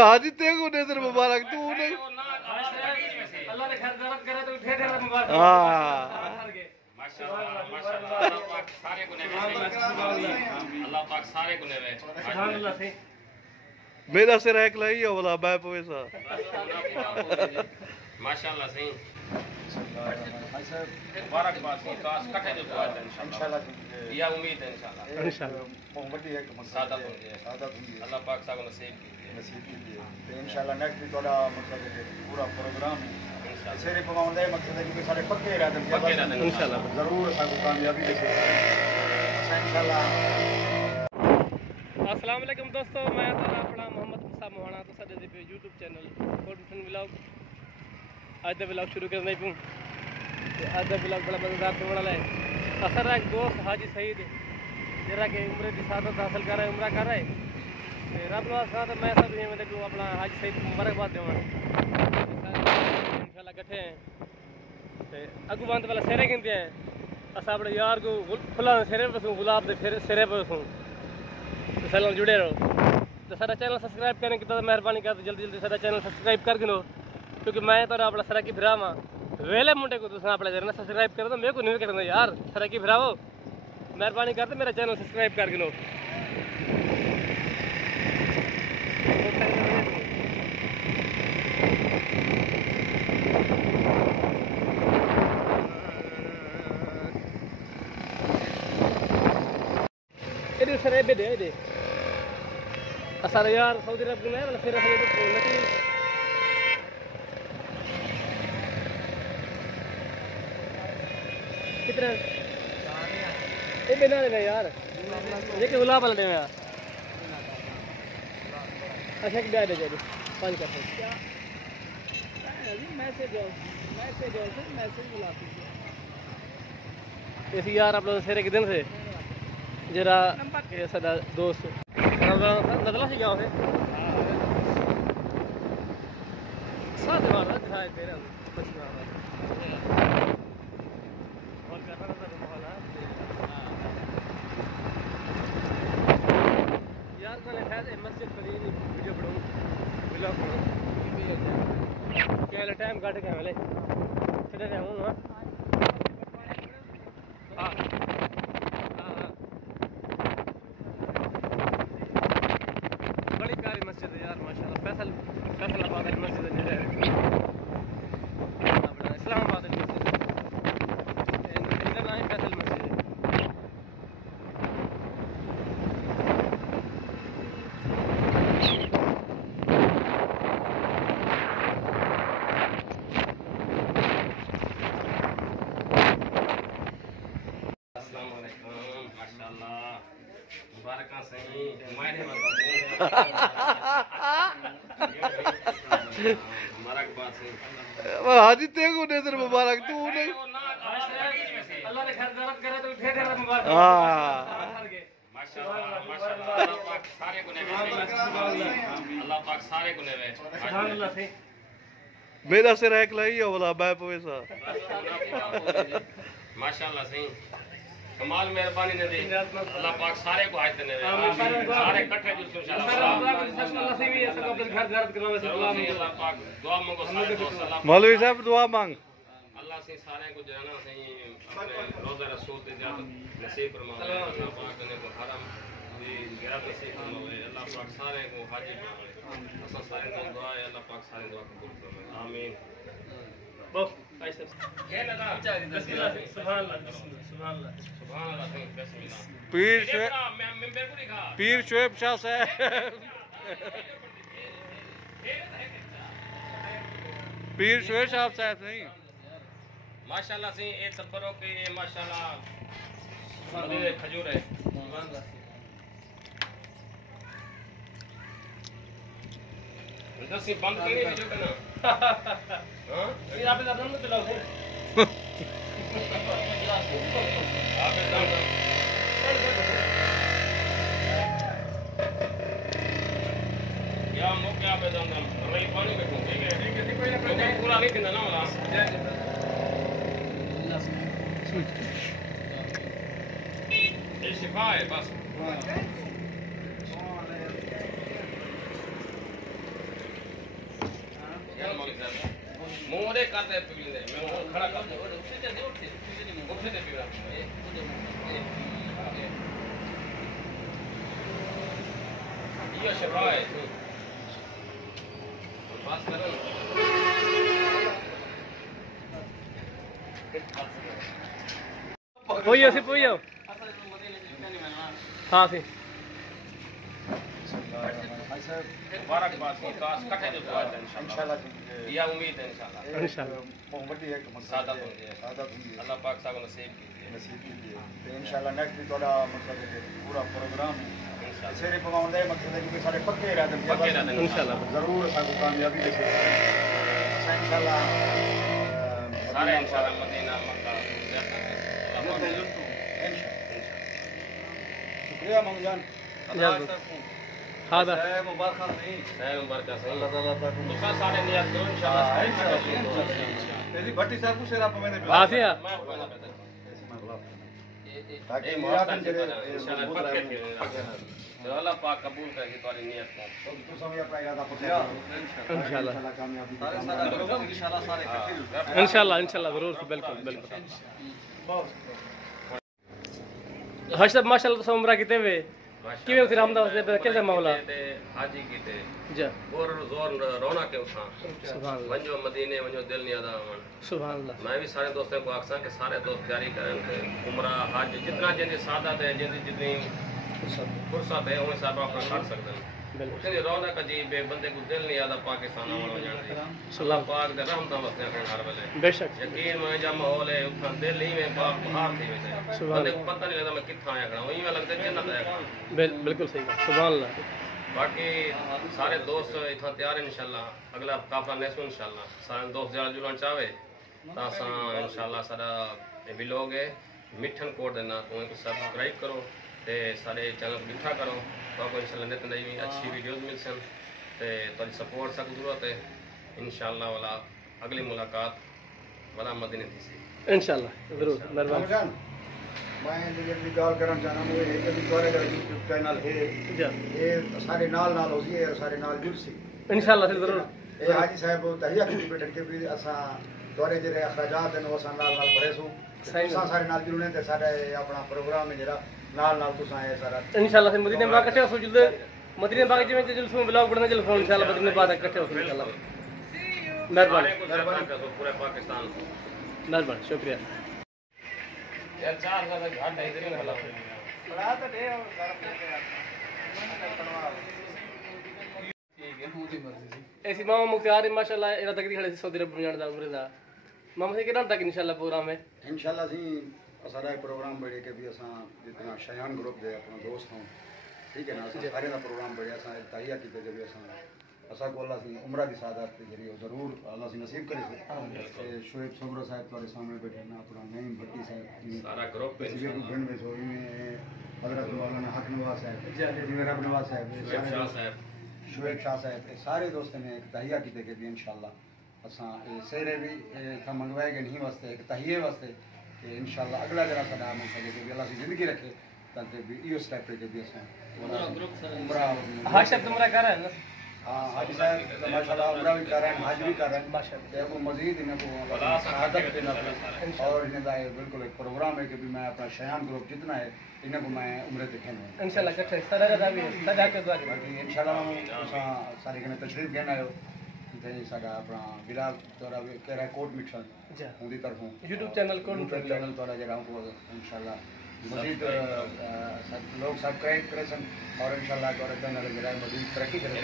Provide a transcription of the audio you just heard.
हाजी तेगो नजर मुबारक तू नहीं। अल्लाह ने घर गलत करे तो ढेर ढेर मुबारक। माशाल्लाह माशाल्लाह अल्लाह पाक सारे गुनाह अल्लाह पाक सारे गुनाह सुभान अल्लाह से मेरा सिर एक लाई है वाला बाप वैसा माशाल्लाह सही मुबारकबाद सही काश कटे जो दुआ है इंशाल्लाह या उम्मीद है इंशाल्लाह मोहम्मदी है सादत होंगे अल्लाह पाक साहब नसीब कीजिए तो इंशाल्लाह नेक्स्ट भी थोड़ा मतलब पूरा प्रोग्राम है सेरे पवाउंदा है मकसद है कि सारे पक्के इरादे इंशाल्लाह जरूर साको कामयाबी देखे इंशाल्लाह। अस्सलाम वालेकुम दोस्तों, मैं अपना मोहम्मद मुसा मोहाना तो साडे दे यूट्यूब चैनल कोडसन व्लॉग आज दा व्लॉग शुरू करना ही पऊँ। आज दा व्लॉग बड़ा मज़ेदार होने वाला है। असर एक दोस्त हाजी सईद जरा के उम्र की सादत हासिल कर रहा है, उम्र कर रहा है रब साथ मैं सब ये मतलब अपना हाजी सईद मुबारकबाद देवां इंशाल्लाह कट्ठे हैं अगू बंद वाला सिरे गिनते हैं अस अपने यार को फुला सिरे पर गुलाब के फिर सिरे पर तो साल जुड़े रहो तो सारा चैनल सब्सक्राइब करने की तो मेहरबानी कर जल्दी जल्दी सारा चैनल सब्सक्राइब कर गिनो क्योंकि मैं तो अपना सरा की फिरा वा वेले मुंडे को तुम अपने जरा सब्सक्राइब करो तो मेरे को नहीं करना यार सरा की फिराओ मेहरबानी करते मेरा चैनल सब्सक्राइब कर गिनो। सरे दे दे असर यार सऊदी अरब में वाला फिर है तो नकली कितना ये बिना लेना यार ये के गुलाब वाला देना यार अच्छा कि दे दे पांच का क्या मैसेज गुलाब ऐसी यार आप लोग सेरे के दिन से जरा ये सदा दोस्त नजला से क्या होते साथ मारना दिखाए तेरे कुछ मारना और करना था माहौल यार मैंने शायद मस्जिद पर ही वीडियो बनाऊं व्लॉग बनाऊं क्या टाइम काट के वाले चले रहे हूं ना हां मस्जिद है यार माशाल्लाह फैसलाबाद की मस्जिद है अपना इस्लामाबाद की मस्जिद है इधर ना फैसल मस्जिद है अस्सलाम वालेकुम माशाल्लाह मुबारक सही मायने मुबारकबाद सही हाजी तेगो नजर मुबारक तू नहीं। अल्लाह ने घर गलत करे तो ढेर ढेर मुबारक। माशाल्लाह माशाल्लाह अल्लाह पाक सारे गुनाह अल्लाह पाक सारे गुनाह सुभान अल्लाह से मेरा सिर एक लाई है वाला बाप वैसा माशाल्लाह सही कमाल मेहरबानी ने दी अल्लाह पाक सारे को हाथ देने सारे इकट्ठे जो इंशाल्लाह से भी ऐसा अपने घर गलत करवावे से दुआ में अल्लाह पाक दुआ मांगो सारे दोस्त अल्लाह मौलवी साहब दुआ मांग अल्लाह से सारे को जाना सही अपने रोज़ा रसूल दे जात नसीब फरमावे अल्लाह पाक ने को हरम दी गिरत नसीब फरमावे अल्लाह पाक सारे को हाजिर फरमावे असा सारे को दुआ है अल्लाह पाक सारे दुआ कबूल फरमावे आमीन बस ऐसे ये लगा बिस्मिल्लाह सुभान अल्लाह सुभान अल्लाह सुभान अल्लाह बिस्मिल्लाह पीर शुएब शाह साहब पीर शुएब शाह साहब नहीं माशाल्लाह से एक सफरों के ये माशाल्लाह खजूर है दस बंद करिए वीडियो का ना हां ये आप इधर हम चलाओ आप इधर क्या मो क्या पे दम रही पानी में ठीक है कोई ना पूरा नहीं देना ना वाला ये शिफा है है बस यार मौलिक साहब मोरे करते पीले मैं खड़ा कर दे उठे दे पीला ये शबा है बस कर पोइयो सी पोइयो हाँ सी मुबारकबाद की काश कटे जो दुआ है इंशाल्लाह या उम्मीद है इंशाल्लाह मोहब्बत है कि सादा होंगे अल्लाह पाक साहब नसीब नसीब कीजिए तो इंशाल्लाह नेक्स्ट भी थोड़ा मतलब कि पूरा प्रोग्राम है सेरे पकाउंदा है मकसद है कि सारे पक्के इरादे इंशाल्लाह जरूर साको कामयाबी देखे इंशाल्लाह सारे इंशाल्लाह मदीना मक्का शुक्रिया मंगजान हाँ दा मुबारक नहीं मुबारक सही अल्लाह ताला पाक तो सारे नियत करो इंशाल्लाह तेरी भट्टी साहब को शेरा पे मैंने हाँ सी ताकि मोहब्बत करे इंशाल्लाह पक्के तो अल्लाह पाक कबूल करे तुम्हारी नियत को तो समय अपना इरादा पूरा इंशाल्लाह कामयाबी इंशाल्लाह सारे इंशाल्लाह जरूर बिल्कुल बिल्कुल हर्षद माशाल्लाह तो उम्र किते वे किवे उसी रामदा से कैसे मामला हाजी कीते जा और जोर रोना के उठा सुभान अल्लाह वंजो मदीने वंजो दिल नहीं अदा वन सुभान अल्लाह मैं भी सारे दोस्तों को आखसा कि सारे दोस्त तैयारी करें उम्रा हज जितना जिंदी सादत है जिंदी जितनी फुर्सत है उन हिसाब अपना कर सकते हैं बिल्कुल उसकी रौनक अजीब है बंदे को दिल नहीं आता पाकिस्तान आवन वजन अल्लाह पाक दे रहमत वस्ते हैं हर वेले बेशक यकीन में जा माहौल है उठा दिल ही में बाहर थी वैसे बंदे को पता नहीं लगता मैं किथा आया खड़ा वही में लगता है जन्नत आया खड़ा बिल्कुल सही सुभान अल्लाह बाकी सारे दोस्त इतना तैयार हैं इंशाल्लाह अगला काफला नेसो इंशाल्लाह सारे दोस्त जरा जुलन चाहे तासा इंशाल्लाह सारा भी लोग है मिठन कोड देना तो उनको सब्सक्राइब करो ते सारे चैनल दिखा करो तो आपको इंशाल्लाह नित नई अच्छी वीडियोस मिल सन ते थोड़ी सपोर्ट सक जरूरत है इंशाल्लाह वाला अगली मुलाकात वाला मदीने थी सी इंशाल्लाह जरूर मेहरबानी मैं जल्दी कॉल करना चाहना हूं एक भी द्वारा का YouTube चैनल है जा ये सारे नाल हो गई है सारे नाल जुड़ सी इंशाल्लाह से जरूर ए हाजी साहब तहिया की बैठक के भी असा द्वारे जे अखराजात है वो नाल भरे सो असा सारे नाल जुड़ने ते सारे अपना प्रोग्राम है जरा नाल तुसा है सारा इंशाल्लाह से मदीने में इकट्ठे हो जुल्दे मदीने बाग जी में जुल्फों ब्लॉग बढ़ना जुल्फों इंशाल्लाह मदीने बाद इकट्ठे हो इंशाल्लाह मेहरबानी पूरे पाकिस्तान मेहरबानी शुक्रिया यार 4 घंटे घाट नहीं देने वाला बड़ा तो दे और घर ऐसी मामा मुख्तार माशाल्लाह इरा तक खड़े सऊदी अरब में जाने दा उम्र दा मामा से कितना तक इंशाल्लाह प्रोग्राम है इंशाल्लाह सी सारा प्रोग्राम बढ़े के भी असा जितना शयान ग्रुप दे अपना दोस्त हूं ठीक है ना सारे का प्रोग्राम बढ़े असा तहिया की पे भी असा को अल्लाह सी उम्र दी सादत के जरिए जरूर अल्लाह सी नसीब करे शोएब सोबरा साहब तुम्हारे सामने बैठे ना अपना नईम भट्टी साहब सारा ग्रुप है बन में सो में हजरत मौलाना हक नवाज साहब रब नवाज साहब शोएब शाह साहब सारे दोस्तों ने एक तहिया की देखे भी इंशाल्लाह असा सेरे भी था मंगवाए गए नहीं वास्ते एक तहिए वास्ते कि इंशाल्लाह अगला जरा सदा मन सके कि अल्लाह की जिंदगी रखे ताकि भी इस टाइप के भी असा उम्रा हां शब्द उम्र कर रहा है ना हां हाजी साहब माशाल्लाह उम्रा भी कर रहे हैं हाज भी कर रहे हैं माशाल्लाह वो मजीद इन्हें को शहादत देना और इन्हें का बिल्कुल एक प्रोग्राम है कि भी मैं अपना शयान ग्रुप जितना है इन्हें को मैं उम्र दिखाऊंगा इंशाल्लाह इकट्ठे सदा का भी सदा के द्वारा बाकी इंशाल्लाह सारे कने तशरीफ कहना आयो ते साडा अपना बिलाल तोरा भी कह रहा है कोट मिठन जा उनकी तरफों YouTube चैनल कोड चैनल तोरा जरा हमको इंशाल्लाह मजीद लोग सब्सक्राइब करें और इंशाल्लाह तोरा चैनल जरा मजीद तरक्की करें